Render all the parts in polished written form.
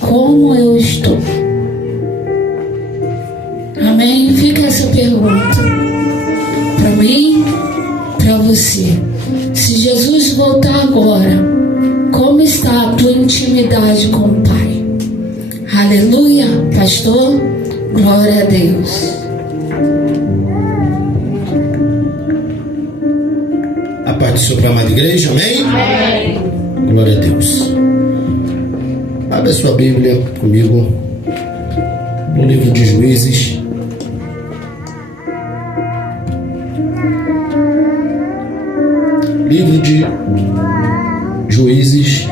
Como eu estou? Amém? Fica essa pergunta para mim, para você. Se Jesus voltar agora, como está a tua intimidade com o Pai? Aleluia, pastor. Glória a Deus. A paz do Senhor para a amada igreja, amém? Amém. Glória a Deus. Abra sua Bíblia comigo no livro de Juízes. Livro de Juízes.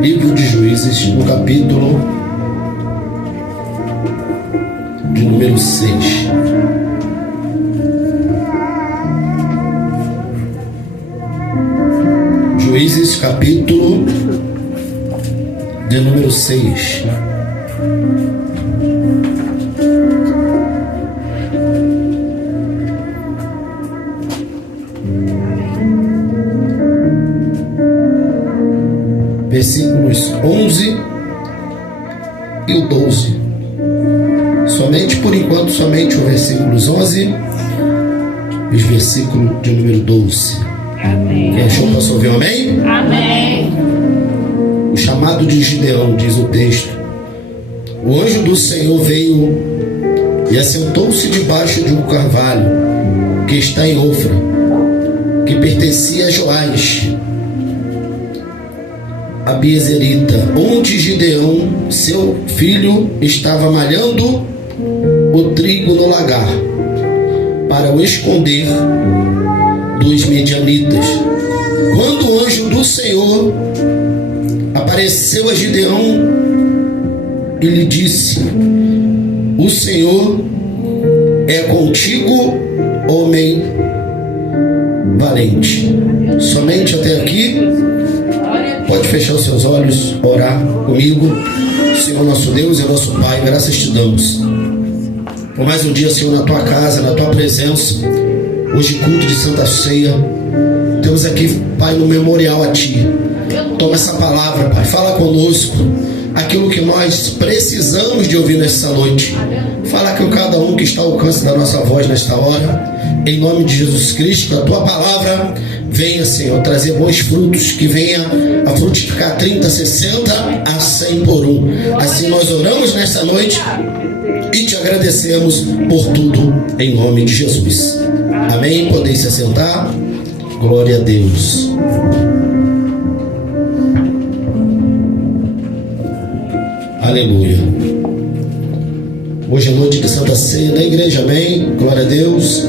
Livro de Juízes, no capítulo de número 6. Juízes, capítulo de número 6. Versículos 11 e o 12. Somente por enquanto, somente os versículos 11 e os versículos de número 12. Amém. Quem achou, posso ouvir um amém? Amém. O chamado de Gideão, diz o texto. O anjo do Senhor veio e assentou-se debaixo de um carvalho que está em Ofra, que pertencia a Joás, a Biezerita, onde Gideão, seu filho, estava malhando o trigo no lagar, para o esconder dos medianitas. Quando o anjo do Senhor apareceu a Gideão e lhe disse: o Senhor é contigo, homem valente. Somente até aqui. Pode fechar os seus olhos, orar comigo. Senhor nosso Deus e nosso Pai, graças te damos por mais um dia, Senhor, na tua casa, na tua presença. Hoje, culto de Santa Ceia. Temos aqui, Pai, no memorial a ti. Toma essa palavra, Pai, fala conosco aquilo que nós precisamos de ouvir nessa noite. Fala com cada um que está ao alcance da nossa voz nesta hora. Em nome de Jesus Cristo, que a tua palavra venha, Senhor, trazer bons frutos, que venha a frutificar 30, 60, a 100 por um. Assim nós oramos nessa noite e te agradecemos por tudo, em nome de Jesus. Amém? Podem se assentar. Glória a Deus. Aleluia. Hoje é noite de Santa Ceia da igreja, amém? Glória a Deus.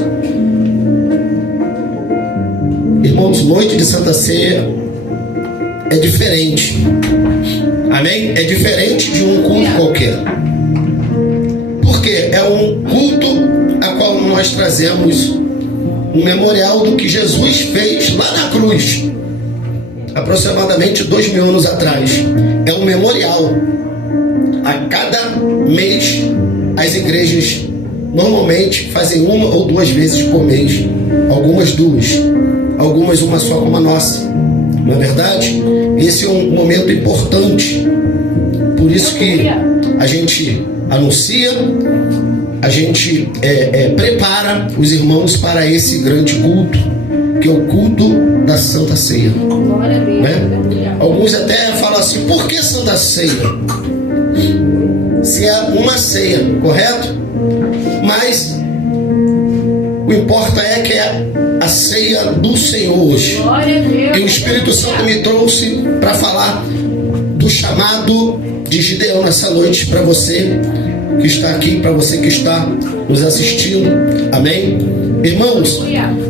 Irmãos, noite de Santa Ceia é diferente, amém? É diferente de um culto qualquer, porque é um culto a qual nós trazemos um memorial do que Jesus fez lá na cruz, aproximadamente 2000 anos atrás. É um memorial. A cada mês as igrejas normalmente fazem uma ou duas vezes por mês, algumas duas, algumas uma só, como a nossa. Não é verdade? Esse é um momento importante. Por isso que a gente anuncia, a gente prepara os irmãos para esse grande culto, que é o culto da Santa Ceia. Né? Alguns até falam assim: por que Santa Ceia? Se é uma ceia, correto? Mas o importa é que é a ceia do Senhor hoje. E o Espírito Santo me trouxe para falar do chamado de Gideão nessa noite, para você que está aqui, para você que está nos assistindo. Amém? Irmãos,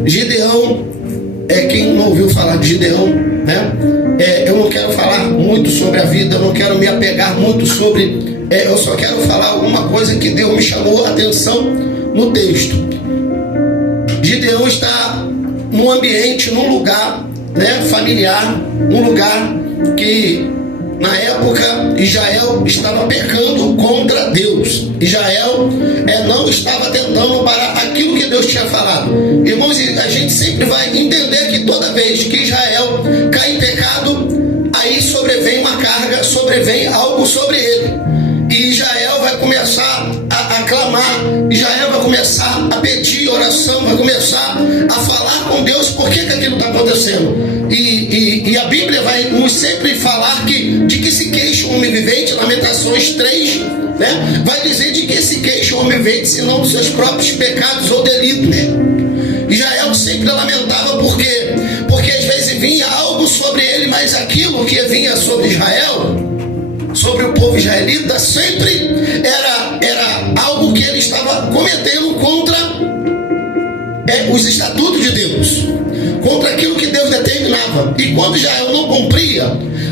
Gideão, quem não ouviu falar de Gideão, né? Eu não quero falar muito sobre a vida, eu não quero me apegar muito sobre... eu só quero falar alguma coisa que Deus me chamou a atenção no texto. Gideão está num ambiente, num lugar né, familiar, um lugar que na época Israel estava pecando contra Deus. Israel não estava tentando parar aquilo que Deus tinha falado. Irmãos, a gente sempre vai entender que toda vez que Israel cai em pecado, aí sobrevém uma carga, sobrevém algo sobre ele. E Israel vai começar a clamar, Israel vai começar a pedir oração, vai começar a falar com Deus por que aquilo está acontecendo. E a Bíblia vai nos sempre falar de que se queixa o homem vivente, Lamentações 3, né? Vai dizer de que se queixa o homem vivente, senão dos seus próprios pecados ou delitos. Israel sempre lamentava porque às vezes vinha algo sobre ele, mas aquilo que vinha sobre Israel, sobre o povo israelita, sempre era algo que ele estava cometendo contra os estatutos de Deus, contra aquilo que Deus determinava. E quando Israel não cumpria,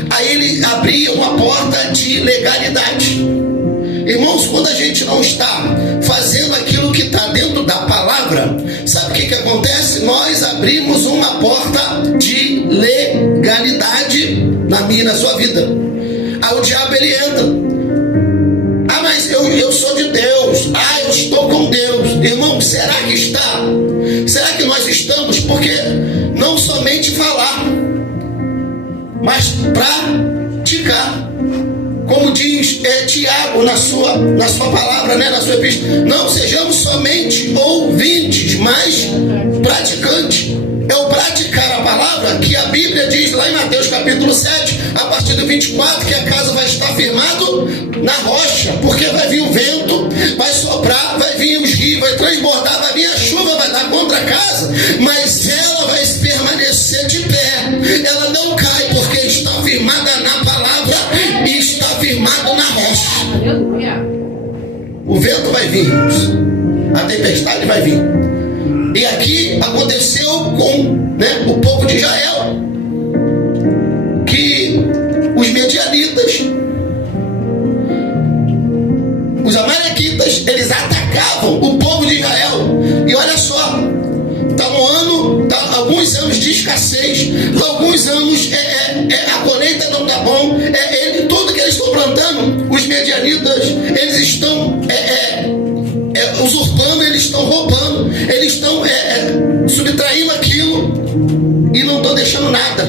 aí ele abria uma porta de legalidade. Irmãos, quando a gente não está fazendo aquilo que está dentro da palavra, sabe o que acontece? Nós abrimos uma porta de legalidade na minha e na sua vida. Aí o diabo ele entra. Mas eu sou de Deus. Eu estou com Deus. Irmão, será que está? Será que nós estamos? Porque não somente falar, mas praticar. Como diz Tiago na sua palavra, né, na sua epístola, não sejamos somente ouvintes, mas praticantes. É o praticar a palavra que a Bíblia diz lá em Mateus capítulo 7, a partir do 24, que a casa vai estar firmada na rocha, porque vai vir o vento, vai soprar, vai vir os rios, vai transbordar, vai vir a chuva, vai dar contra a casa, mas ela vai permanecer de pé. Ela não cai porque está firmada na palavra e está firmada na rocha. O vento vai vir, a tempestade vai vir. E aqui aconteceu com o povo de Israel, que os medianitas, os amalequitas, eles atacavam o povo de Israel. E olha só, alguns anos de escassez, alguns anos a colheita não está bom, tudo que eles estão plantando, os medianitas, eles estão usurpando, eles estão roubando, eles estão subtraindo aquilo e não estão deixando nada,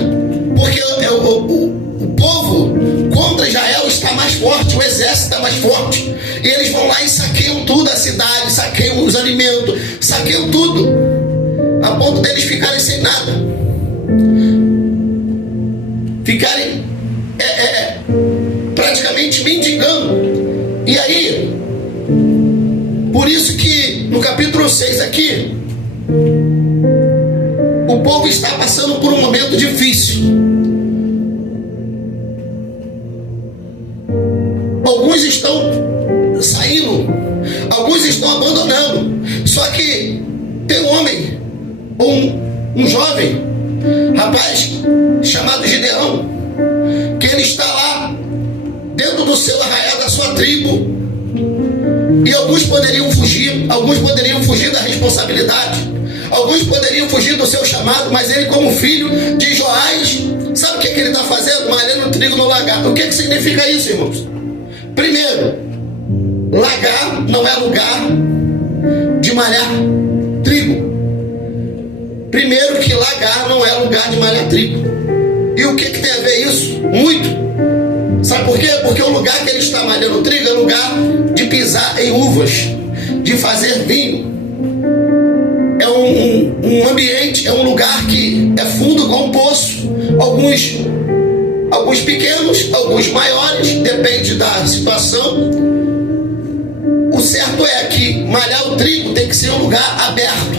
porque o povo contra Israel está mais forte, o exército está mais forte, e eles vão lá e saqueiam tudo, a cidade, saqueiam os alimentos, saqueiam tudo, a ponto deles ficarem sem nada, ficarem praticamente mendigando. E aí, por isso que no capítulo 6 aqui, o povo está passando por um momento difícil. Alguns estão saindo, alguns estão abandonando. Só que tem um homem, um jovem rapaz chamado Gideão, que ele está lá dentro do seu arraial da sua tribo. E alguns poderiam fugir da responsabilidade, alguns poderiam fugir do seu chamado, mas ele, como filho de Joás, sabe o que ele está fazendo? Malhando trigo no lagar. O que significa isso, irmãos? Primeiro, lagar não é lugar de malhar trigo. Primeiro que lagar não é lugar de malhar trigo. E o que tem a ver isso? Muito. Sabe por quê? Porque o lugar que ele está malhando trigo é lugar de pisar em uvas, de fazer vinho. É um ambiente, é um lugar que é fundo igual um poço. Alguns pequenos, alguns maiores, depende da situação. O certo é que malhar o trigo tem que ser um lugar aberto,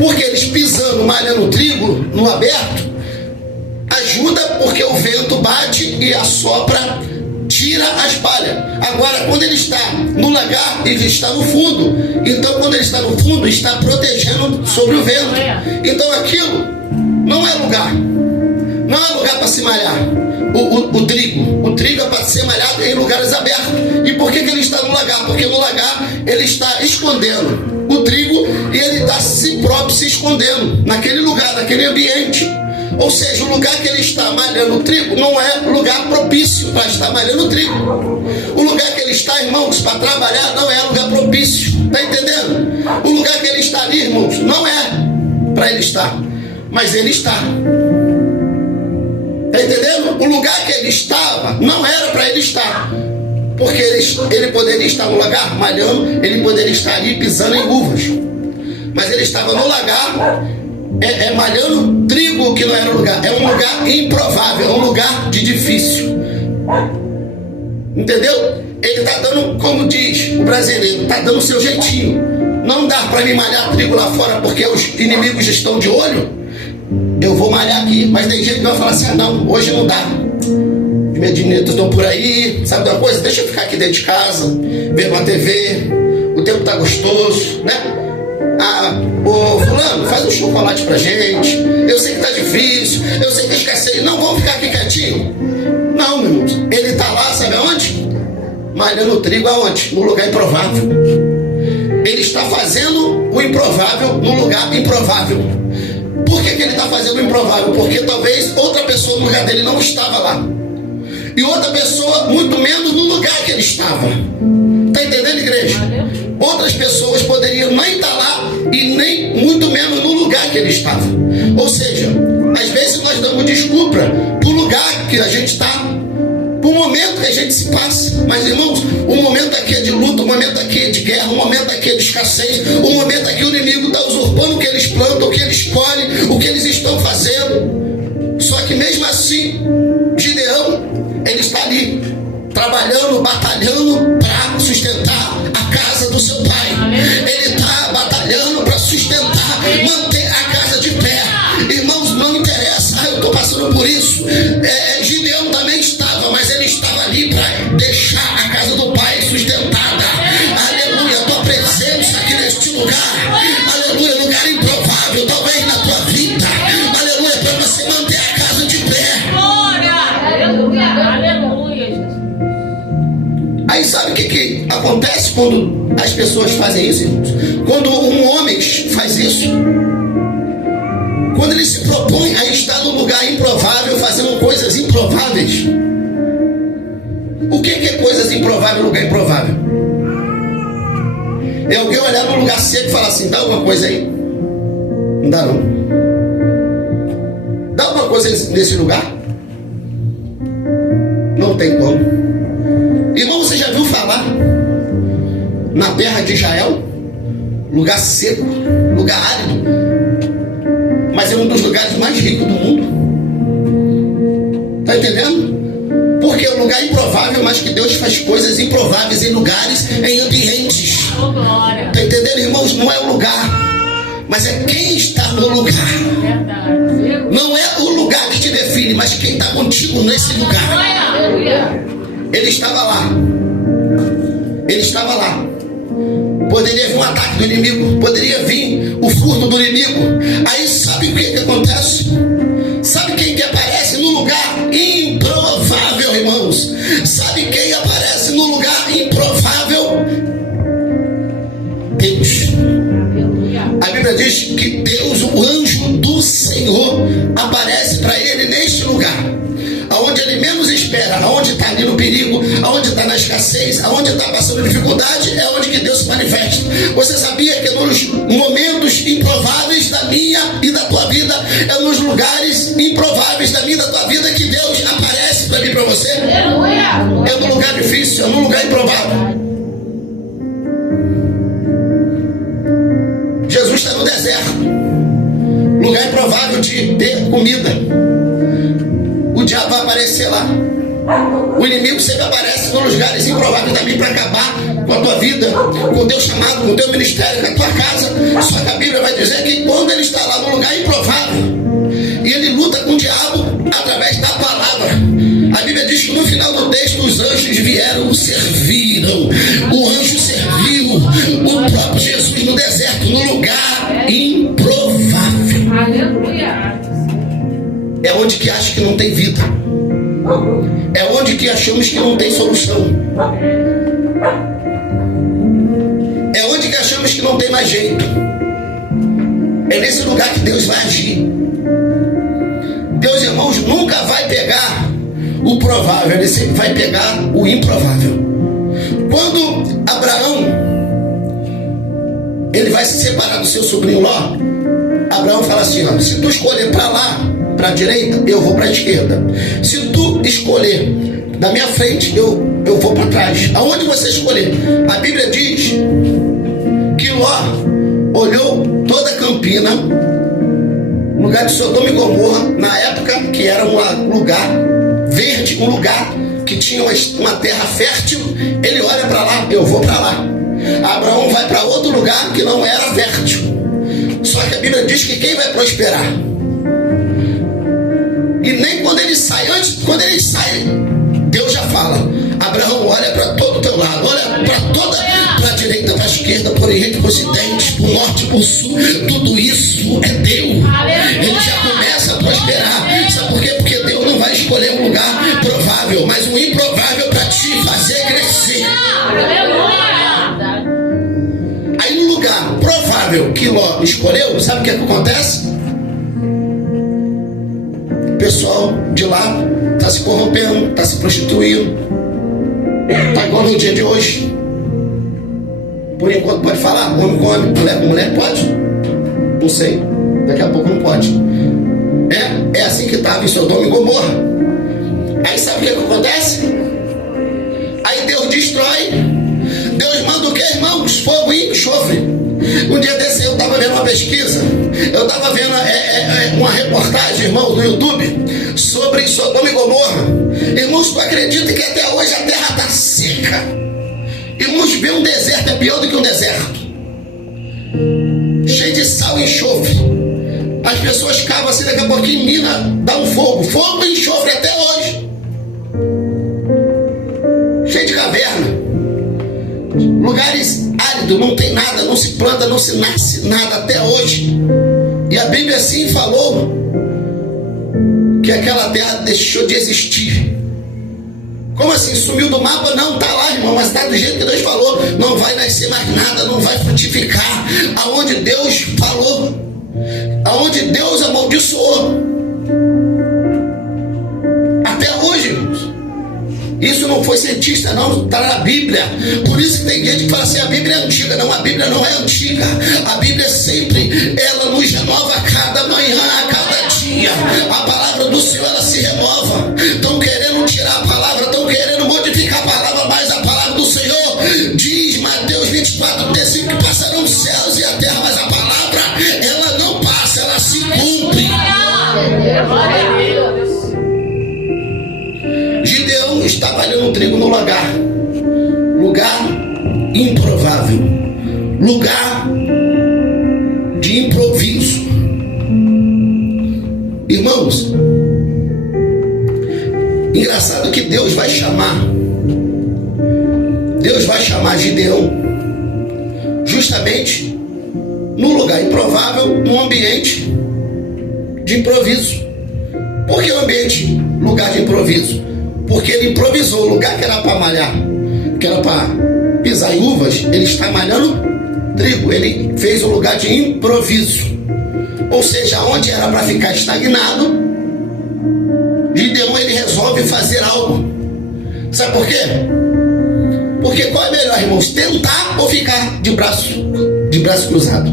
porque eles pisando, malhando o trigo no aberto, ajuda, porque o vento bate e assopra, tira as palhas. Agora, quando ele está no lagar, ele está no fundo. Então, quando ele está no fundo, está protegendo sobre o vento. Então, aquilo não é lugar. Não é lugar para se malhar o trigo. O trigo é para ser malhado em lugares abertos. E por que ele está no lagar? Porque no lagar ele está escondendo o trigo e ele está si próprio se escondendo naquele lugar, naquele ambiente. Ou seja, o lugar que ele está malhando trigo não é lugar propício para estar malhando trigo. O lugar que ele está, irmãos, para trabalhar não é lugar propício. Está entendendo? O lugar que ele está ali, irmãos, não é para ele estar, mas ele está. Está entendendo? O lugar que ele estava não era para ele estar. Porque ele poderia estar no lagar malhando, ele poderia estar ali pisando em uvas. Mas ele estava no lagar, malhando trigo que não era lugar. É um lugar improvável, é um lugar de difícil. Entendeu? Ele está dando, como diz o brasileiro, está dando o seu jeitinho. Não dá para me malhar trigo lá fora porque os inimigos estão de olho. Eu vou malhar aqui, mas tem gente que vai falar assim: ah, não, hoje não dá. Meus dinheiros estão por aí, sabe de uma coisa? Deixa eu ficar aqui dentro de casa, ver uma TV, o tempo tá gostoso, né? Ah, ô fulano, faz um chocolate pra gente. Eu sei que tá difícil, eu sei que eu esqueci. Não, vamos ficar aqui quietinho. Não, meu irmão, ele tá lá, sabe aonde? Malhando trigo aonde? No lugar improvável. Ele está fazendo o improvável no lugar improvável. Por que ele está fazendo o improvável? Porque talvez outra pessoa no lugar dele não estava lá. E outra pessoa, muito menos no lugar que ele estava. Está entendendo, igreja? Outras pessoas poderiam nem estar lá e nem muito menos no lugar que ele estava. Ou seja, às vezes nós damos desculpa para o lugar que a gente está, para o momento que a gente se passa. Mas, irmãos, o momento aqui é de luta, o momento aqui é de guerra, o momento aqui é de escassez, o momento aqui o inimigo está usurpando o que eles plantam, o que eles colhem, o que eles estão fazendo. Só que mesmo assim, Gideão, ele está ali, trabalhando, batalhando para sustentar a casa do seu pai. Ele está batalhando para sustentar, manter a casa de pé. Irmãos, não interessa, eu estou passando por isso. Gideão também estava, mas ele estava ali para deixar a casa do pai sustentada. Aleluia, tua presença aqui neste lugar. Aleluia, lugar improvável, talvez na tua vida. Aleluia, para você manter a casa de pé. Aí sabe o que acontece quando as pessoas fazem isso, irmãos? Quando um homem faz isso, quando ele se propõe a estar num lugar improvável, fazendo coisas improváveis. O que é coisas improváveis, lugar improvável? É alguém olhar num lugar seco e falar assim: dá alguma coisa aí? Não dá não. Dá alguma coisa nesse lugar? Não tem como. Irmão, você já viu falar na terra de Israel? Lugar seco, lugar árido, mas é um dos lugares mais ricos do mundo. Está entendendo? Porque é um lugar improvável, mas que Deus faz coisas improváveis em lugares, em ambientes. Está entendendo, irmãos? Não é o lugar, mas é quem está no lugar. Não é o lugar que te define, mas quem está contigo nesse lugar. Ele estava lá. Ele estava lá. Poderia vir um ataque do inimigo, poderia vir o furto do inimigo. Aí sabe o que acontece? Sabe quem que aparece no lugar improvável, irmãos? Sabe quem aparece no lugar improvável? Deus. A Bíblia diz que Deus, o anjo do Senhor, aparece para ele neste lugar, aonde ele menos espera, aonde está ali no perigo, aonde está na escassez, aonde está passando dificuldade, é onde que Deus se manifesta. Você sabia que nos momentos improváveis da minha e da tua vida, é nos lugares improváveis da minha e da tua vida que Deus aparece para mim e para você? É no lugar difícil, é no lugar improvável. Jesus está no deserto, lugar improvável de ter comida. O diabo vai aparecer lá. O inimigo sempre aparece nos lugares improváveis da Bíblia para acabar com a tua vida, com o teu chamado, com o teu ministério, com a tua casa. Só que a Bíblia vai dizer que quando ele está lá no lugar improvável e ele luta com o diabo através da palavra, a Bíblia diz que no final do texto os anjos vieram, serviram. O anjo serviu o próprio Jesus no deserto, no lugar improvável. Aleluia. É onde que acha que não tem vida. É onde que achamos que não tem solução. É onde que achamos que não tem mais jeito. É nesse lugar que Deus vai agir. nunca vai pegar o provável, ele sempre vai pegar o improvável. Quando Abraão, ele vai se separar do seu sobrinho Ló, Abraão fala assim, ó, se tu escolher para lá, para a direita, eu vou para a esquerda. Se tu escolher da minha frente, eu vou para trás. Aonde você escolher? A Bíblia diz que Ló olhou toda a campina, lugar de Sodoma e Gomorra, na época que era um lugar verde, um lugar que tinha uma terra fértil. Ele olha para lá, eu vou para lá. Abraão vai para outro lugar que não era fértil. Só que a Bíblia diz que quem vai prosperar? E nem quando ele sai, quando ele sai, Deus já fala, Abraão, olha para todo o teu lado, olha para a direita, para a esquerda, por oriente, para o ocidente, para o norte, para o sul, tudo isso é Deus. Ele já começa a prosperar. Sabe por quê? Porque Deus não vai escolher um lugar provável, mas um improvável para te fazer crescer. Aí no lugar provável que Ló escolheu, sabe o que acontece? O pessoal de lá está se corrompendo, está se prostituindo, está igual no dia de hoje. Por enquanto pode falar, homem com homem, mulher com mulher, pode? Não sei, daqui a pouco não pode. É assim que estava em Sodoma e Gomorra. Aí sabe o que acontece? Aí Deus destrói. Deus manda o que, irmãos? Fogo e enxofre. Um dia desse eu estava vendo uma pesquisa, eu estava vendo uma reportagem, irmãos, no YouTube, sobre Sodoma e Gomorra. Irmãos, tu acredita que até hoje a terra está seca? Irmãos, ver um deserto é pior do que um deserto, cheio de sal e enxofre. As pessoas cavam assim, daqui a pouquinho mina, dá um fogo e enxofre até hoje, cheio de caverna, lugares áridos, não tem nada, não se planta, não se nasce nada até hoje. E a Bíblia assim falou que aquela terra deixou de existir. Como assim? Sumiu do mapa? Não, está lá, irmão, mas está do jeito que Deus falou. Não vai nascer mais nada, não vai frutificar. Aonde Deus falou, aonde Deus amaldiçoou. Até hoje, irmãos. Isso não foi cientista, não, está na Bíblia. Por isso que tem gente que fala assim, a Bíblia é antiga. Não, a Bíblia não é antiga. A Bíblia sempre, ela nos renova a cada manhã, a cada dia. A palavra do Senhor, ela se renova. Estão querendo tirar a palavra, estão querendo modificar a palavra, mas a palavra do Senhor diz, Mateus 24:35, que passarão os céus e a terra, mas a palavra, ela não passa, ela se cumpre. Gideão estava ali no trigo no lugar improvável, lugar de improviso. Irmãos, engraçado que Deus vai chamar Gideão justamente no lugar improvável, num ambiente de improviso. Por que lugar de improviso? Porque ele improvisou. O lugar que era para malhar, que era para pisar em uvas, ele está malhando trigo. Ele fez um lugar de improviso. Ou seja, onde era para ficar estagnado, Gideão, ele resolve fazer algo. Sabe por quê? Porque qual é melhor, irmãos? Tentar ou ficar de braço cruzado?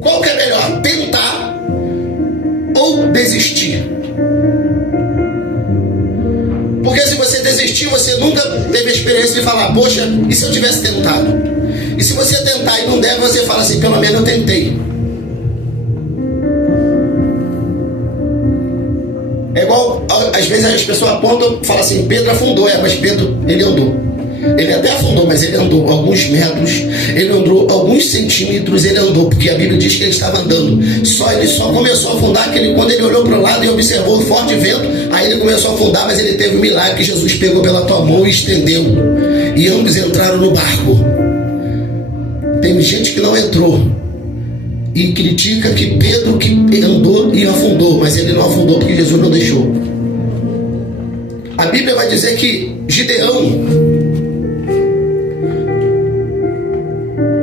Qual que é melhor? Tentar ou desistir? Porque se você desistir, você nunca teve a experiência de falar, poxa, e se eu tivesse tentado? E se você tentar e não der, você fala assim, pelo menos eu tentei. É igual, às vezes as pessoas apontam e falam assim, Pedro afundou, mas Pedro, ele andou. Ele até afundou, mas ele andou alguns metros, ele andou alguns centímetros, ele andou, porque a Bíblia diz que ele estava andando. Ele só começou a afundar quando ele olhou para o lado e observou o forte vento, aí ele começou a afundar, mas ele teve um milagre que Jesus pegou pela tua mão e estendeu. E ambos entraram no barco. Tem gente que não entrou e critica que Pedro que andou e afundou, mas ele não afundou porque Jesus não deixou. A Bíblia vai dizer que Gideão,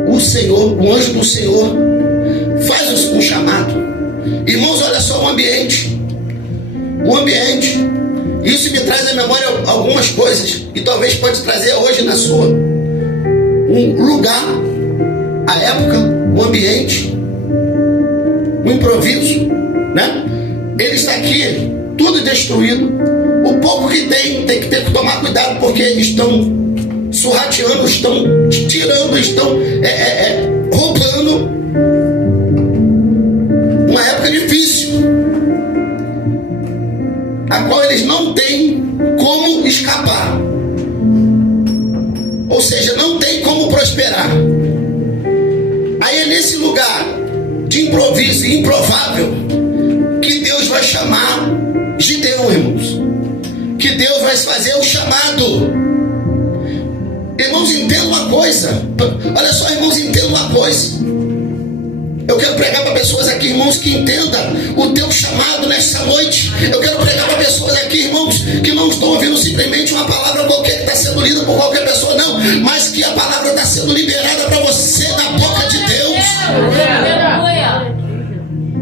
o anjo do Senhor, faz um chamado. Irmãos, olha só o ambiente. o ambiente. Isso me traz à memória algumas coisas, e talvez pode trazer hoje na sua. Um lugar, a época, o ambiente, o improviso, né? Ele está aqui, tudo destruído. O pouco que tem que ter que tomar cuidado, porque estão surrateando, estão tirando, estão roubando. Uma época difícil, a qual eles não têm como escapar, ou seja, não tem como prosperar. Aí é nesse lugar de improviso e improvável que Deus vai chamar Gideão, irmãos, que Deus vai fazer o chamado. Irmãos, entendam uma coisa, olha só, irmãos, entendam uma coisa. Eu quero pregar para pessoas aqui, irmãos, que entendam o teu chamado nesta noite. Eu quero pregar para pessoas aqui, irmãos, que não estão ouvindo simplesmente uma palavra qualquer que está sendo lida por qualquer pessoa, não, mas que a palavra está sendo liberada para você da boca de Deus.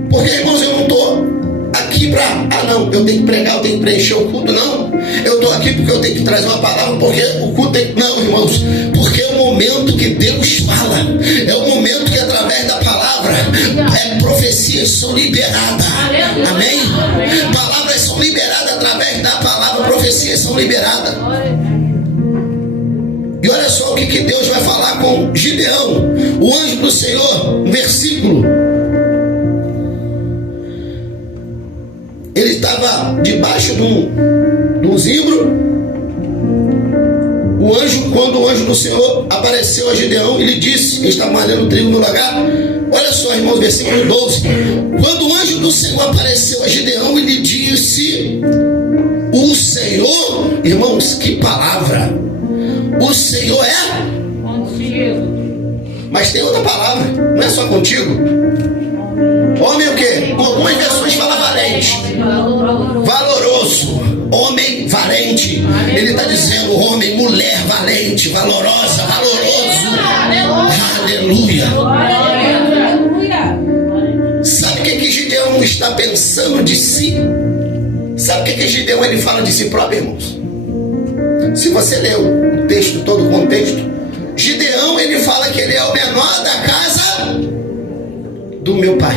Porque, irmãos, eu não estou aqui para, não, eu tenho que pregar, eu tenho que preencher o culto, não. Eu estou aqui porque eu tenho que trazer uma palavra, porque o culto tem que... Não, irmãos, porque é o momento que Deus fala, é o momento que através da palavra profecias são liberadas. Amém? Palavras são liberadas através da palavra, profecias são liberadas. E olha só o que Deus vai falar com Gideão, o anjo do Senhor, um versículo. Ele estava debaixo de um zimbro. Quando o anjo do Senhor apareceu a Gideão, ele disse, ele estava malhando trigo no lagar. Olha só, irmãos, versículo 12. Quando o anjo do Senhor apareceu a Gideão, ele disse: o Senhor, irmãos, que palavra! O Senhor é contigo. Mas tem outra palavra, não é só contigo. Homem o quê? Com algumas versões fala valente, valoroso, homem valente. Ele está dizendo homem, mulher valente, valorosa, valoroso. Aleluia. Sabe o que Gideão está pensando de si? Sabe o que Gideão ele fala de si próprio, irmãos? Se você ler o texto, todo o contexto, Gideão ele fala que ele é o menor da casa do meu pai.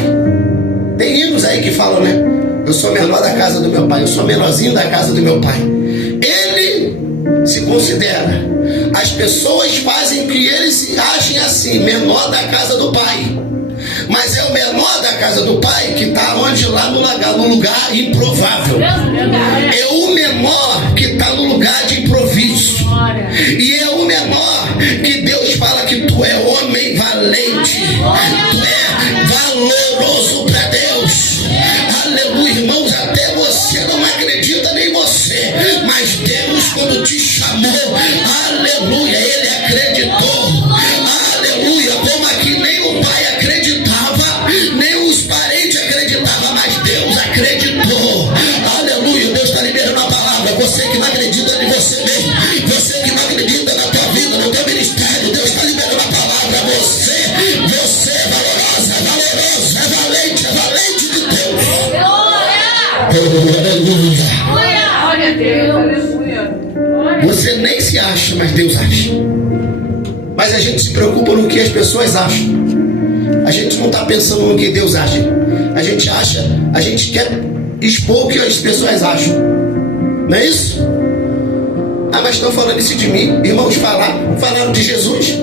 Tem hinos aí que falam, né? Eu sou menor da casa do meu pai, eu sou menorzinho da casa do meu pai. Ele se considera. As pessoas fazem que ele se achem assim, menor da casa do pai. Mas é o menor da casa do pai que está onde? Lá no lugar improvável. É o menor que está no lugar de improviso. E é o menor que Deus fala que tu é homem valente. Tu é valoroso para Deus. Aleluia, irmãos, até você não acredita nem você, mas Deus quando te chamou, aleluia, ele acreditou. Aleluia, como aqui nem o pai acreditava, nem os parentes acreditavam, mas Deus acreditou. Aleluia, Deus está liberando a palavra. Você que não acredita em você mesmo, você que não acredita na tua vida, no teu ministério, Deus está liberando a palavra. Você é valorosa, valoroso, é valente de Deus. Glória a Deus. Você nem se acha, mas Deus acha. Mas a gente se preocupa no que as pessoas acham. A gente não está pensando no que Deus acha. A gente acha, a gente quer expor o que as pessoas acham. Não é isso? Ah, mas estão falando isso de mim. Irmãos, falaram de Jesus.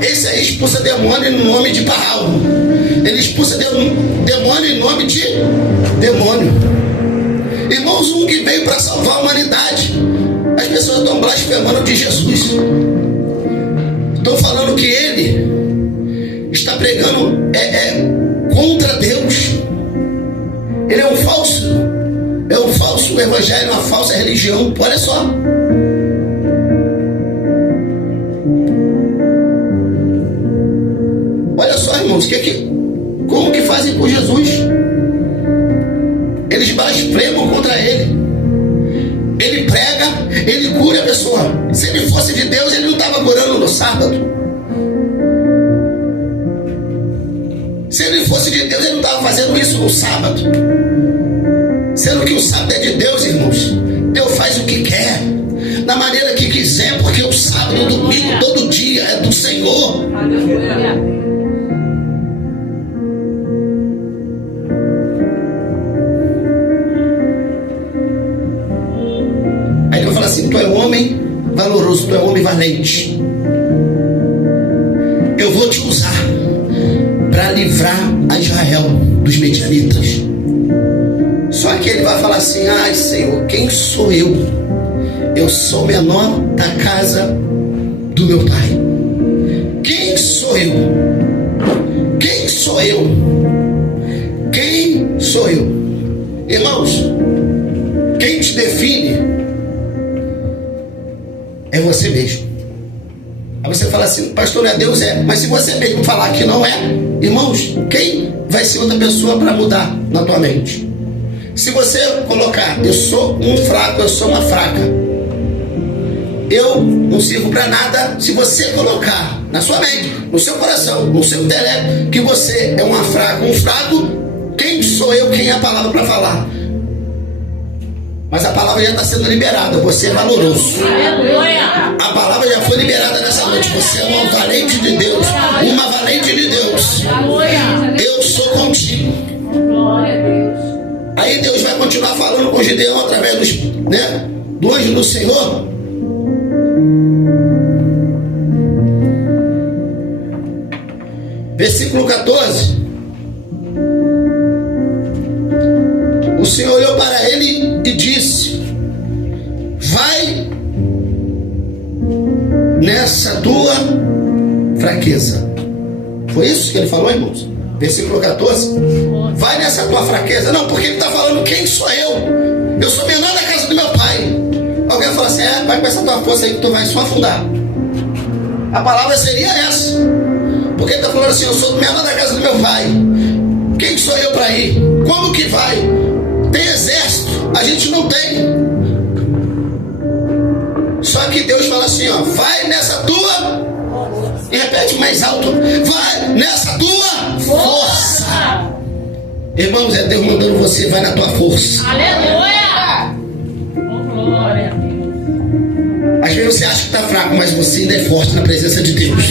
Esse aí expulsa demônio em nome de Baal. Ele expulsa demônio em nome de demônio. Irmãos, um que veio para salvar a humanidade. As pessoas estão blasfemando de Jesus. Estão falando que ele está pregando contra Deus. Ele é um falso evangelho, uma falsa religião. Olha só. Olha só, irmãos, como que fazem com Jesus? Eles blasfemam contra ele. Ele prega, ele cura a pessoa. Se ele fosse de Deus, ele não estava curando no sábado. Se ele fosse de Deus, ele não estava fazendo isso no sábado. Sendo que o sábado é de Deus, irmãos. Deus faz o que quer, da maneira que quiser, porque o sábado, o domingo, todo dia é do Senhor. Aí eu falo assim: tu é um homem valoroso, tu é um homem valente. Eu vou te usar para livrar a Israel dos medianitas. Só que ele vai falar assim: ai, Senhor, quem sou eu? Eu sou menor da casa do meu pai. Quem sou eu? Quem sou eu? Quem sou eu? Irmãos, quem te define é você mesmo. Aí você fala assim: pastor, não é Deus? É. Mas se você mesmo falar que não é, irmãos, quem vai ser outra pessoa para mudar na tua mente? Se você colocar: eu sou um fraco, eu sou uma fraca, eu não sirvo para nada. Se você colocar na sua mente, no seu coração, no seu intelecto, que você é uma fraca, um fraco, quem sou eu? Quem é a palavra para falar? Mas a palavra já está sendo liberada. Você é valoroso. A palavra já foi liberada nessa noite. Você é um valente de Deus, uma valente de Deus. Eu sou contigo. Aí Deus vai continuar falando com Gideão através do anjo do Senhor. Versículo 14. O Senhor olhou para ele e disse: vai nessa tua fraqueza. Foi isso que ele falou, irmãos? Versículo 14. Vai nessa tua fraqueza. Não, porque ele está falando: quem sou eu? Eu sou menor da casa do meu pai. Alguém fala assim: vai com essa tua força aí que tu vai só afundar. A palavra seria essa. Porque ele está falando assim: eu sou menor da casa do meu pai. Quem sou eu para ir? Como que vai? Tem exército, a gente não tem. Só que Deus fala assim: ó, vai nessa tua, e repete mais alto, vai nessa tua força. Irmãos, é Deus mandando você: vai na tua força. Aleluia! Glória. Às vezes você acha que está fraco, mas você ainda é forte na presença de Deus.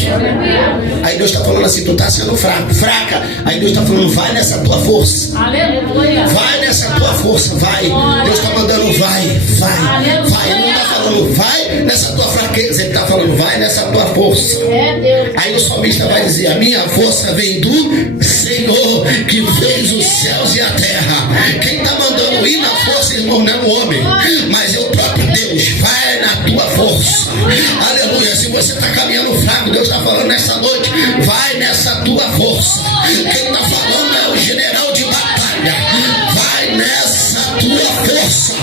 Aí Deus está falando assim: tu está sendo fraco, fraca. Aí Deus está falando: vai nessa tua força. Aleluia. Vai nessa tua força, vai. Deus está mandando: vai. Vai. Ele não está falando: vai nessa tua fraqueza. Ele está falando: vai nessa tua força. Aí o salmista vai dizer: a minha força vem do Senhor, que fez os céus e a terra. Quem está mandando ir na força, irmão, não é o homem, mas é o próprio Deus. Vai na tua força. Aleluia. Se você está caminhando fraco, Deus está falando nessa noite: vai nessa tua força. Quem está falando é o general de batalha. Vai nessa tua força.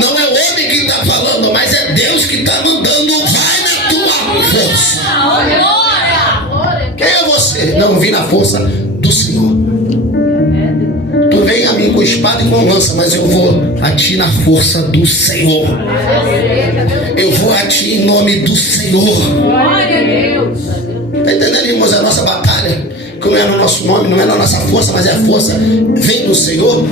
Não é o homem que está falando, mas é Deus que está mandando: vai na tua força. Quem é você? Não, vim na força do Senhor. Tu vem a mim com espada e com lança, mas eu vou a ti na força do Senhor. Eu vou a ti em nome do Senhor. Glória a Deus. Está entendendo, irmãos? A nossa batalha, que não é no nosso nome, não é na nossa força, mas é a força vem do Senhor.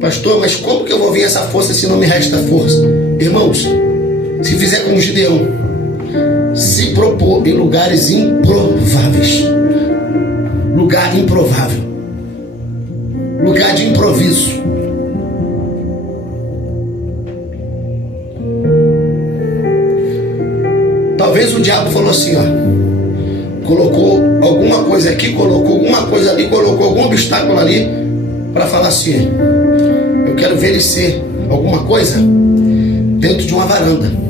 Pastor, mas como que eu vou vir essa força se não me resta força? Irmãos, se fizer como Gideão, se propor em lugares improváveis. Lugar improvável, lugar de improviso. Talvez o diabo falou assim: ó, colocou alguma coisa aqui, colocou alguma coisa ali, colocou algum obstáculo ali, para falar assim: eu quero ver ele ser alguma coisa dentro de uma varanda.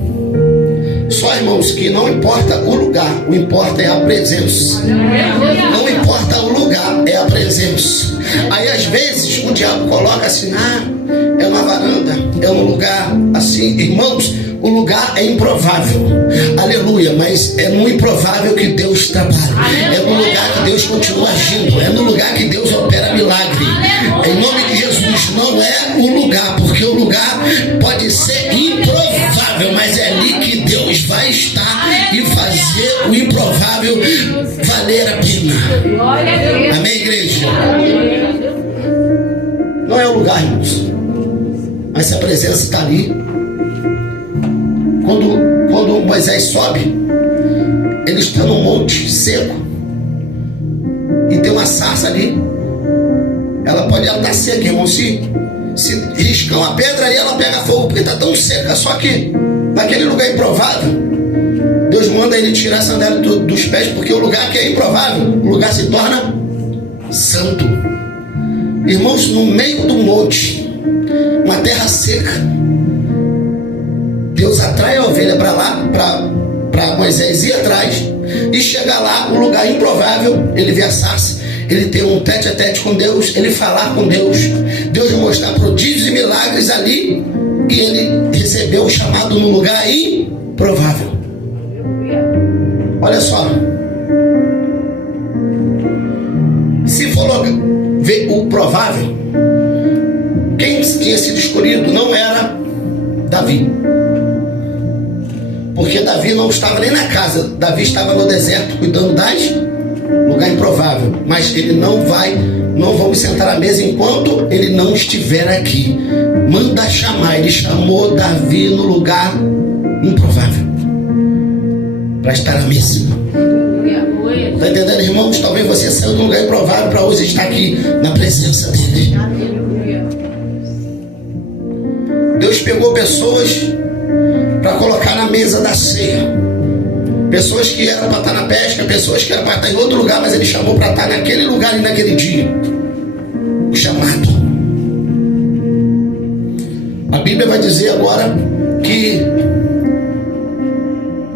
Só, irmãos, que não importa o lugar, o importa é a presença. Não importa o lugar, é a presença. Aí às vezes o diabo coloca assim: é uma varanda, é um lugar assim. Irmãos, o lugar é improvável, aleluia, mas é no improvável que Deus trabalha. É no lugar que Deus continua agindo, é no lugar que Deus opera milagre. Em nome de Jesus, não é o lugar, porque o lugar pode ser improvável, mas é ali que Deus vai estar e fazer o improvável valer a pena. Amém, igreja? lugar, irmãos. Mas se a presença está ali, quando Moisés sobe, ele está num monte seco e tem uma sarça ali. Ela está seca, irmão. Se riscar uma pedra aí, ela pega fogo, porque está tão seca. Só que naquele lugar improvável, Deus manda ele tirar a sandália dos pés, porque o lugar que é improvável, o lugar se torna santo. Irmãos, no meio do monte, uma terra seca, Deus atrai a ovelha para lá, para Moisés ir atrás, e chegar lá, um lugar improvável. Ele vê a sarça, ele ter um tete-a-tete com Deus, ele falar com Deus, Deus mostrar prodígios e milagres ali, e ele recebeu o chamado no lugar improvável. Olha só, se for ver o provável, quem tinha sido escolhido não era Davi, porque Davi não estava nem na casa, Davi estava no deserto cuidando lugar improvável. Mas ele não vamos sentar à mesa enquanto ele não estiver aqui. Manda chamar. Ele chamou Davi no lugar improvável para estar à mesa. Está entendendo, irmãos? Talvez você saiu de um lugar improvável para hoje estar aqui na presença dele. Deus pegou pessoas para colocar na mesa da ceia. Pessoas que eram para estar na pesca, pessoas que eram para estar em outro lugar, mas ele chamou para estar naquele lugar e naquele dia. O chamado. A Bíblia vai dizer agora que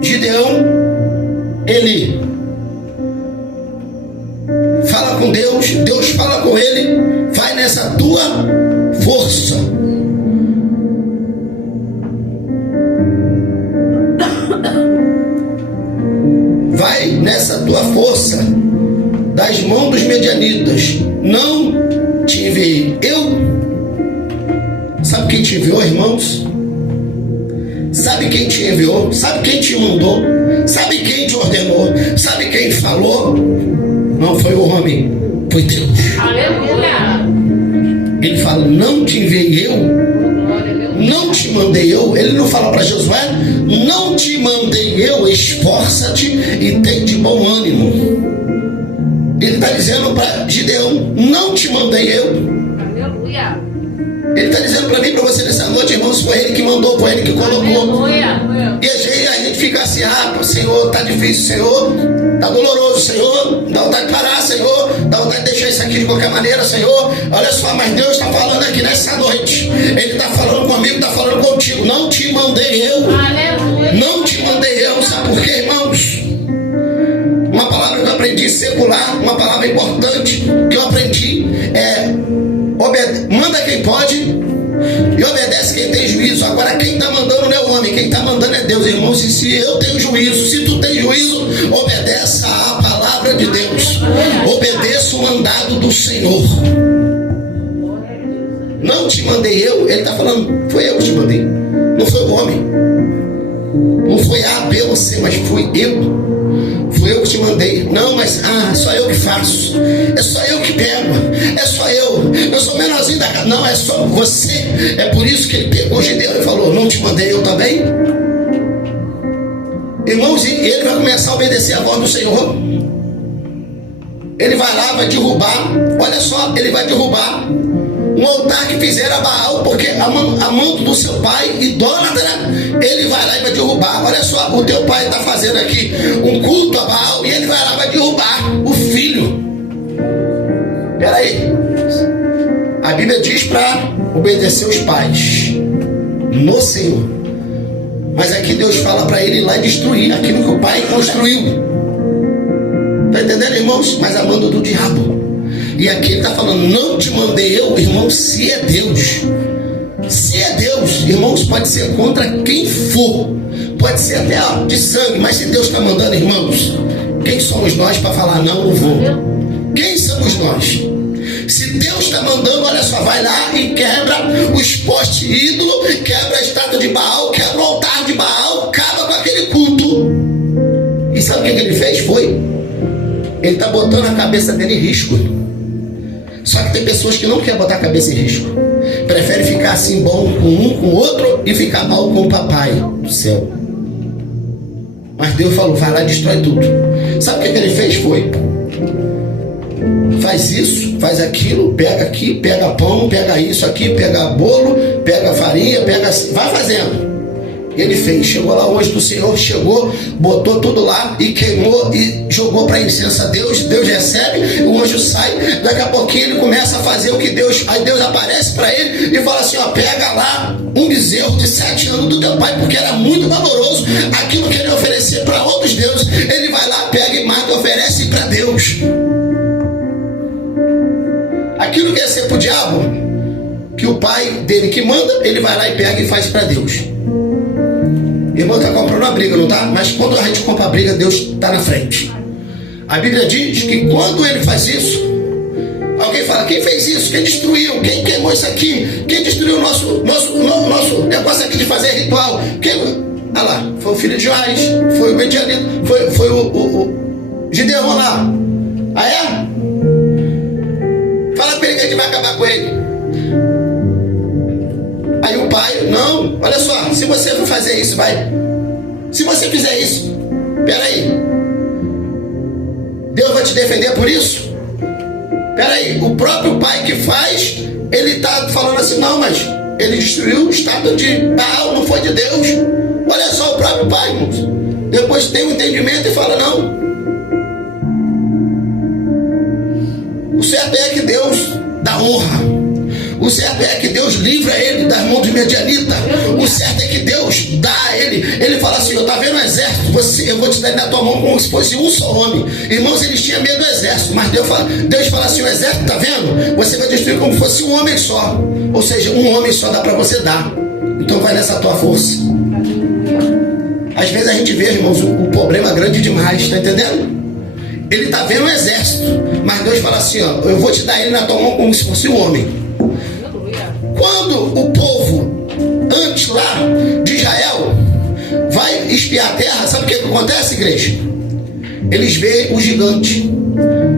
Gideão, ele fala com Deus, Deus fala com ele, vai nessa tua força. Vai nessa tua força das mãos dos medianitas, não te enviei eu. Sabe quem te enviou, irmãos? Sabe quem te enviou? Sabe quem te mandou? Sabe quem te ordenou? Sabe quem falou? Não foi o homem, foi Deus. Aleluia. Ele fala, não te enviei eu, não te mandei eu. Ele não fala para Josué, não te mandei eu, esforça-te e tem de bom ânimo. Ele está dizendo para Gideão, não te mandei eu. Aleluia. Ele está dizendo para mim, para você nessa noite, irmãos, foi ele que mandou, foi ele que colocou. Aleluia. E a gente fica assim, Senhor, está difícil, Senhor, está doloroso, Senhor, dá vontade de parar, Senhor, dá vontade de deixar isso aqui de qualquer maneira, Senhor. Olha só, mas Deus está falando aqui nessa noite, Ele está falando comigo, está falando contigo, não te mandei eu. Aleluia. Não te mandei eu. Sabe por quê, irmãos? Uma palavra que eu aprendi secular, uma palavra importante que eu aprendi é manda quem pode e obedece quem tem juízo. Agora quem está mandando não é o homem, quem está mandando é Deus, irmãos. E se eu tenho juízo, se tu tem juízo, obedeça a palavra de Deus, obedeça o mandado do Senhor. Não te mandei eu. Ele está falando, foi eu que te mandei, não foi o homem, não foi A, B ou C, mas fui eu. Fui eu que te mandei. Não, mas só eu que faço, é só eu que pego, é só eu sou menorzinho da casa. Não, é só você. É por isso que ele pegou Gideão e falou, não te mandei eu também? Irmãos, e ele vai começar a obedecer a voz do Senhor. Ele vai lá, vai derrubar. Olha só, ele vai derrubar um altar que fizeram a Baal, porque amando do seu pai, idólatra, ele vai lá e vai derrubar. Olha só, o teu pai está fazendo aqui um culto a Baal, e ele vai lá e vai derrubar o filho. Peraí, a Bíblia diz para obedecer os pais no Senhor, mas aqui Deus fala para ele ir lá e destruir aquilo que o pai construiu. Está entendendo, irmãos? Mas amando do diabo. E aqui ele está falando, não te mandei eu, irmão. Se é Deus, irmãos, pode ser contra quem for, pode ser até de sangue, mas se Deus está mandando, irmãos, quem somos nós para falar não vou? Quem somos nós? Se Deus está mandando, olha só, vai lá e quebra os postes ídolo, quebra a estátua de Baal, quebra o altar de Baal, acaba com aquele culto. E sabe o que ele fez? Ele está botando a cabeça dele em risco. Só que tem pessoas que não querem botar a cabeça em risco. Prefere ficar assim bom com um, com o outro e ficar mal com o papai do céu. Mas Deus falou, vai lá e destrói tudo. Sabe o que ele fez? Faz isso, faz aquilo, pega aqui, pega pão, pega isso aqui, pega bolo, pega farinha, vai fazendo. Ele fez, chegou lá, o anjo do Senhor chegou, botou tudo lá e queimou e jogou para incenso a Deus. Deus recebe, o anjo sai, daqui a pouquinho ele começa a fazer o que Deus, aí Deus aparece para ele e fala assim, ó, pega lá um bezerro de 7 anos do teu pai, porque era muito valoroso aquilo que ele oferecia para outros deuses. Ele vai lá, pega e mata e oferece para Deus. Aquilo que ia ser pro diabo, que o pai dele que manda, ele vai lá e pega e faz para Deus. Irmão, está comprando a briga, não tá? Mas quando a gente compra a briga, Deus está na frente. A Bíblia diz que quando ele faz isso, alguém fala, quem fez isso? Quem destruiu? Quem queimou isso aqui? Quem destruiu o nosso negócio aqui de fazer ritual? Ah lá, foi o filho de Joás, foi o Medianita, foi o Gideão lá. Ah é? Fala para ele que a gente vai acabar com ele. Aí o pai, não, olha só, se você for fazer isso, se você fizer isso, peraí, Deus vai te defender por isso? Peraí, o próprio pai que faz, ele está falando assim, não, mas ele destruiu o estado de Baal, não foi de Deus. Olha só o próprio pai, irmãos. Depois tem um entendimento e fala, não. O certo é que Deus dá honra. O certo é que Deus livra ele das mãos de Medianita. O certo é que Deus dá a ele. Ele fala assim, tá vendo o exército? Eu vou te dar na tua mão como se fosse um só homem. Irmãos, eles tinham medo do exército. Mas Deus fala assim, o exército, tá vendo? Você vai destruir como se fosse um homem só. Ou seja, um homem só dá para você dar. Então vai nessa tua força. Às vezes a gente vê, irmãos, o problema grande demais. Tá entendendo? Ele tá vendo o exército. Mas Deus fala assim, ó, eu vou te dar ele na tua mão como se fosse um homem. Quando o povo, antes lá de Israel, vai espiar a terra, sabe o que acontece, igreja? Eles veem o gigante.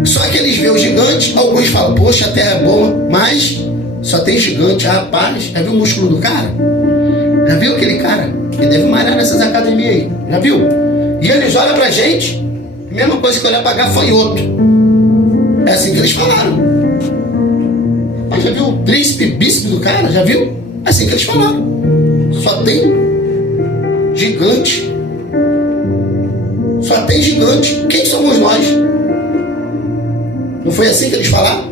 Só que eles veem o gigante, alguns falam, poxa, a terra é boa, mas só tem gigante. Rapaz, já viu o músculo do cara? Já viu aquele cara? Ele deve malhar nessas academias aí, já viu? E eles olham pra gente, mesma coisa que olhar pra gafanhoto. É assim que eles falaram. Mas já viu o tríceps, bíceps do cara? Já viu? É assim que eles falaram. Só tem gigante. Só tem gigante. Quem somos nós? Não foi assim que eles falaram?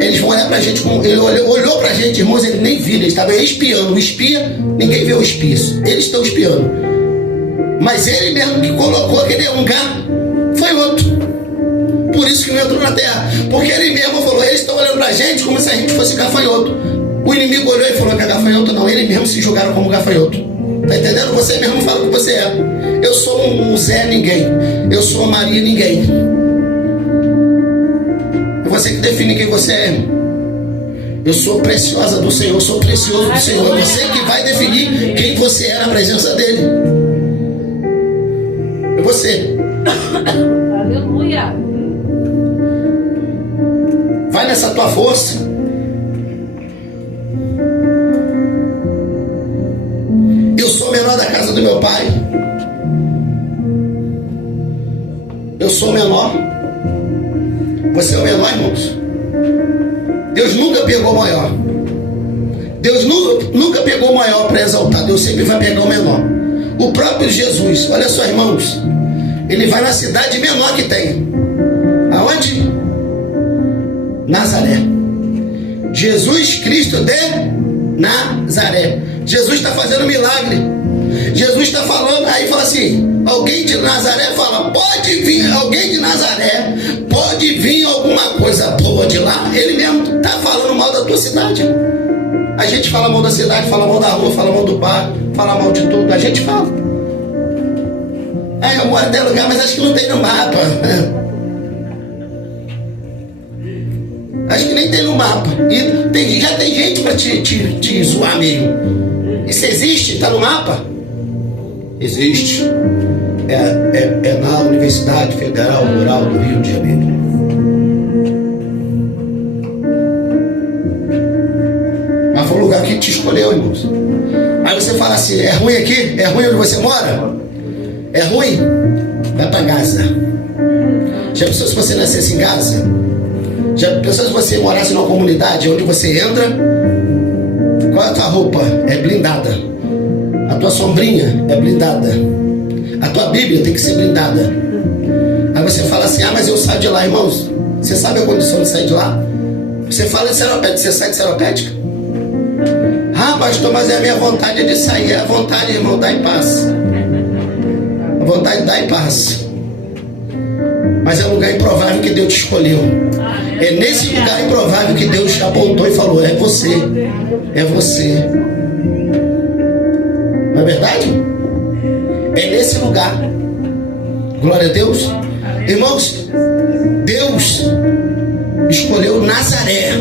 Eles vão olhar pra gente como. Ele olhou pra gente, irmãos, ele nem viram, eles estavam espiando. O espia, ninguém vê o espia. Eles estão espiando. Mas ele mesmo que colocou aquele lugar foi outro. Por isso que não entrou na terra. Porque ele mesmo falou, eles estão olhando pra gente como se a gente fosse gafanhoto. O inimigo olhou e falou que é gafanhoto, não. Ele mesmo se jogaram como gafanhoto. Tá entendendo? Você mesmo fala o que você é. Eu sou um Zé ninguém. Eu sou uma Maria ninguém. É você que define quem você é. Eu sou preciosa do Senhor. Eu sou precioso do Senhor. É você que vai definir quem você é na presença dele. É você. Aleluia. Vai nessa tua força. Eu sou o menor da casa do meu pai. Eu sou o menor. Você é o menor, irmãos. Deus nunca pegou o maior. Deus nunca pegou o maior para exaltar. Deus sempre vai pegar o menor. O próprio Jesus, olha só, irmãos, ele vai na cidade menor que tem. Aonde? Nazaré. Jesus Cristo de Nazaré. Jesus está fazendo milagre. Jesus está falando, aí fala assim, alguém de Nazaré fala, pode vir, alguém de Nazaré, pode vir alguma coisa boa de lá. Ele mesmo está falando mal da tua cidade. A gente fala mal da cidade, fala mal da rua, fala mal do bar, fala mal de tudo, a gente fala. Eu moro em tal lugar, mas acho que não tem no mapa. Acho que nem tem no mapa. E já tem gente para te zoar mesmo. Isso existe? Está no mapa? Existe. É na Universidade Federal Rural do Rio de Janeiro. um lugar que te escolheu, irmãos. Aí você fala assim, é ruim aqui? É ruim onde você mora? É ruim? Vai para Gaza. Já pensou se você nascesse em Gaza? Já pensou se você morasse numa comunidade onde você entra? Qual é a tua roupa? É blindada. A tua sombrinha é blindada. A tua Bíblia tem que ser blindada. Aí você fala assim, mas eu saio de lá, irmãos. Você sabe a condição de sair de lá? Você fala de seropédica, você sai de seropédica? Pastor, mas é a minha vontade de sair. É a vontade, irmão, dá e paz. A vontade dá e paz. Mas é um lugar improvável que Deus te escolheu. É nesse lugar improvável que Deus te apontou e falou, é você. É você. Não é verdade? É nesse lugar. Glória a Deus. Irmãos, Deus escolheu Nazaré.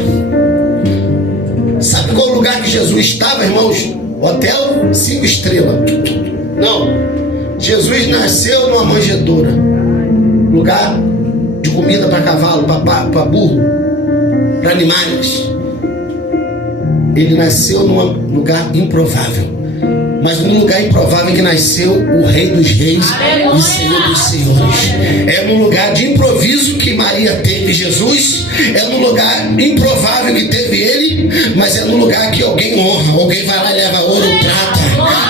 Sabe qual lugar que Jesus estava, irmãos? Hotel 5 estrelas. Não. Jesus nasceu numa manjedoura. Lugar de comida para cavalo, para burro, para animais. Ele nasceu num lugar improvável. Mas num lugar improvável que nasceu o Rei dos Reis e Senhor dos Senhores. É num lugar de improviso que Maria teve Jesus. É num lugar improvável que teve ele. Mas é num lugar que alguém honra. Alguém vai lá e leva ouro, prata.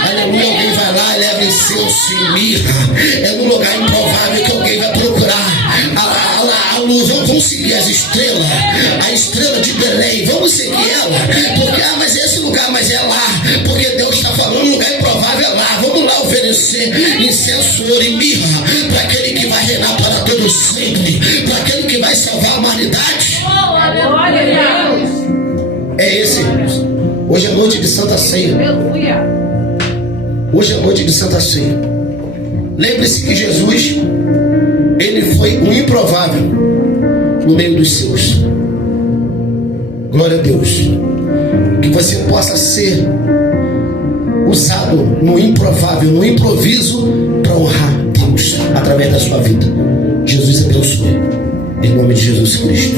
Aleluia. Alguém vai lá e leva incenso e mirra. É num lugar improvável que alguém vai procurar a luz. Vamos seguir as estrelas. A estrela de Belém. Vamos seguir ela. Porque, mas esse lugar, mas é lá. Porque Deus está falando, um lugar improvável é lá. Vamos lá oferecer incenso, ouro e mirra para aquele que vai reinar para todo sempre, para aquele que vai salvar a humanidade. É esse. Hoje é noite de Santa Ceia. Hoje é noite de Santa Ceia. Lembre-se que Jesus, ele foi um improvável no meio dos seus. Glória a Deus. Que você possa ser usado no improvável, no improviso, para honrar Deus através da sua vida. Jesus abençoe. Em nome de Jesus Cristo.